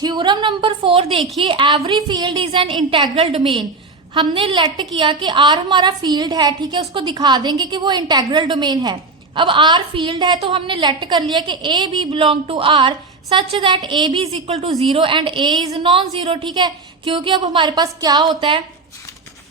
Theorem number 4 देखिए, every field is an integral domain. हमने late किया कि आर हमारा फील्ड है, ठीक है, उसको दिखा देंगे कि वो इंटेग्रल डोमेन है। अब आर फील्ड है तो हमने लेट कर लिया कि A B belong to R such that A B is equal to 0 and A is non zero, ठीक है। क्योंकि अब हमारे पास क्या होता है,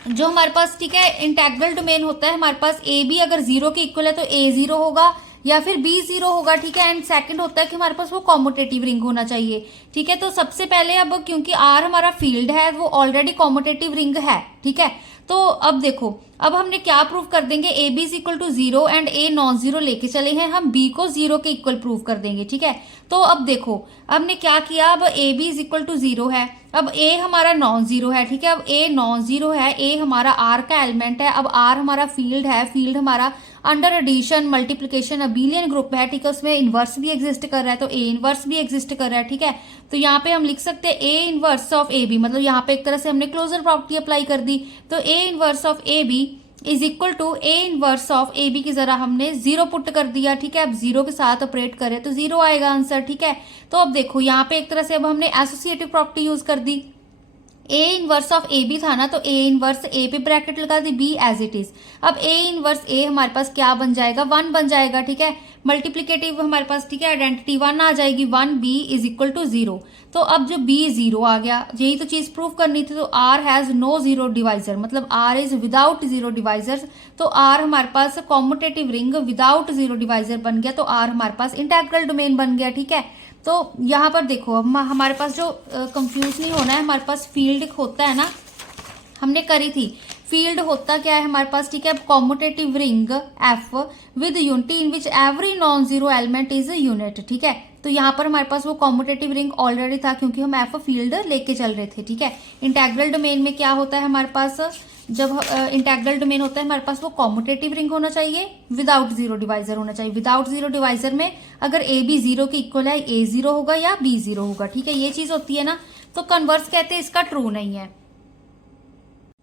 जो हमारे पास, ठीक है, इंटेग्रल डोमेन होता है, हमारे पास ए बी अगर 0 के इक्वल है तो ए 0 होगा या फिर बी 0 होगा, ठीक है। एंड सेकंड होता है कि हमारे पास वो कॉम्यूटेटिव रिंग होना चाहिए, ठीक है। तो सबसे पहले अब क्योंकि आर हमारा फील्ड है, वो ऑलरेडी कॉम्यूटेटिव रिंग है, ठीक है। तो अब देखो, अब हमने क्या प्रूव कर देंगे, A B is equal to 0 and A non zero लेके चले हैं, हम बी को 0 के इक्वल प्रूव कर देंगे, ठीक है। तो अब देखो, हमने क्या किया, अब A B is equal to 0 है, अब ए हमारा नॉन जीरो है, ठीक है। अब ए नॉन जीरो है, ए हमारा आर का एलिमेंट है, अब आर हमारा फील्ड है, फील्ड हमारा अंडर एडिशन मल्टीप्लीकेशन अबीलियन ग्रुप है, ठीक है। उसमें इनवर्स भी एग्जिस्ट कर रहा है, तो ए इनवर्स भी एग्जिस्ट कर रहा है, ठीक है। तो यहाँ पे हम लिख सकते हैं A inverse of A B, मतलब यहाँ पे एक तरह से हमने क्लोजर प्रॉपर्टी अप्लाई कर दी। तो A inverse of A B is equal to A inverse of A B की जरा हमने 0 पुट कर दिया, ठीक है। अब 0 के साथ ऑपरेट करें तो 0 आएगा आंसर, ठीक है। तो अब देखो यहाँ पे एक तरह से अब हमने एसोसिएटिव प्रॉपर्टी यूज कर दी। A inverse of A B था ना, तो ए इनवर्स ए पे ब्रैकेट लगा दी, बी एज इट इज। अब ए इनवर्स ए हमारे पास क्या बन जाएगा, 1 बन जाएगा, ठीक है। मल्टीप्लीकेटिव हमारे पास, ठीक है, आइडेंटिटी 1 आ जाएगी, 1 बी इज इक्वल टू 0। तो अब जो बी 0 आ गया, यही तो चीज प्रूव करनी थी। तो R has no zero divisor, मतलब R is without zero divisor. तो आर हमारे पास commutative ring without zero divisor बन गया, तो आर हमारे पास इंटेग्रल डोमेन बन गया, ठीक है। तो यहाँ पर देखो, अब हमारे पास जो कंफ्यूज नहीं होना है, हमारे पास फील्ड होता है ना, हमने करी थी, फील्ड होता क्या है हमारे पास, ठीक है, commutative ring F with unity in which every non zero element is unit, ठीक है। तो यहाँ पर हमारे पास वो कॉम्यूटेटिव रिंग ऑलरेडी था क्योंकि हम एफ फील्ड लेके चल रहे थे, ठीक है। इंटेग्रल डोमेन में क्या होता है हमारे पास, जब इंटेग्रल डोमेन होता है हमारे पास, वो कॉम्यूटेटिव रिंग होना चाहिए, विदाउट जीरो डिवाइजर होना चाहिए। विदाउट जीरो डिवाइजर में अगर ए बी 0 के इक्वल है, ए 0 होगा या बी 0 होगा, ठीक है, ये चीज होती है ना। तो कन्वर्स कहते हैं इसका ट्रू नहीं है।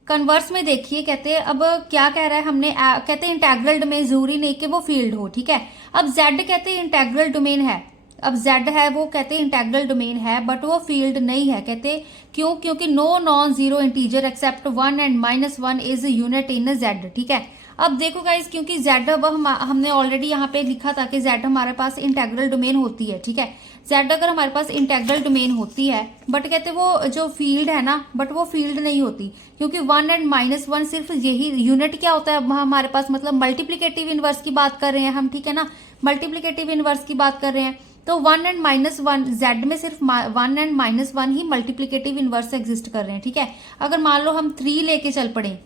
कन्वर्स में देखिए, कहते हैं, अब क्या कह रहा है हमने, कहते हैं इंटेग्रल डोमेन जरूरी नहीं कि वो फील्ड हो, ठीक है। अब जेड कहते हैं इंटेग्रल डोमेन है, अब जेड है वो कहते हैं इंटेग्रल डोमेन है, बट वो फील्ड नहीं है, कहते क्यों, क्योंकि no non zero integer except 1 and -1 is unit in Z, ठीक है। अब देखो गाइस, क्योंकि जेड अब हमने ऑलरेडी यहाँ पे लिखा था कि जेड हमारे पास इंटेग्रल डोमेन होती है, ठीक है। जेड अगर हमारे पास इंटेग्रल डोमेन होती है, बट कहते वो जो फील्ड है ना, बट वो फील्ड नहीं होती, क्योंकि 1 एंड -1 सिर्फ यही यूनिट क्या होता है हमारे पास, मतलब मल्टीप्लीकेटिव इनवर्स की बात कर रहे हैं हम, ठीक है ना, मल्टीप्लीकेटिव इनवर्स की बात कर रहे हैं। तो 1 एंड -1 जेड में सिर्फ 1 and -1 he multiplicative inverse exist कर रहे हैं, ठीक है। अगर मान लो हम 3 लेके चल पड़े,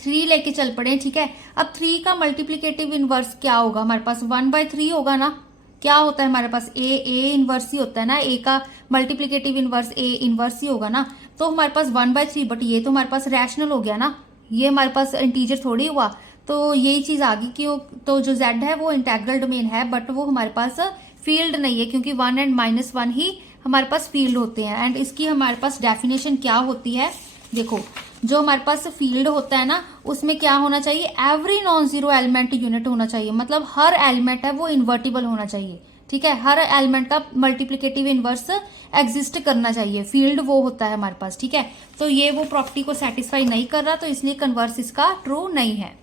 3 लेके चल पड़े, ठीक है। अब 3 का मल्टीप्लीकेटिव इनवर्स क्या होगा हमारे पास, 1/3 होगा ना। क्या होता है हमारे पास, ए इनवर्स ही होता है ना, ए का मल्टीप्लीकेटिव इनवर्स ए इनवर्स ही होगा ना। तो हमारे पास 1/3, बट ये तो हमारे पास रैशनल हो गया ना, ये हमारे पास इंटीजर थोड़ी हुआ। तो यही चीज आ गई कि तो जो जेड है वो इंटेग्रल डोमेन है, बट वो हमारे पास फील्ड नहीं है, क्योंकि 1 एंड -1 ही हमारे पास फील्ड होते हैं। एंड इसकी हमारे पास डेफिनेशन क्या होती है, देखो, जो हमारे पास फील्ड होता है ना, उसमें क्या होना चाहिए, every non zero element unit होना चाहिए, मतलब हर एलिमेंट है वो इन्वर्टिबल होना चाहिए, ठीक है। हर एलिमेंट का मल्टीप्लीकेटिव इनवर्स एग्जिस्ट करना चाहिए, फील्ड वो होता है हमारे पास, ठीक है। तो ये वो प्रॉपर्टी को सेटिस्फाई नहीं कर रहा, तो इसलिए कन्वर्स इसका ट्रू नहीं है।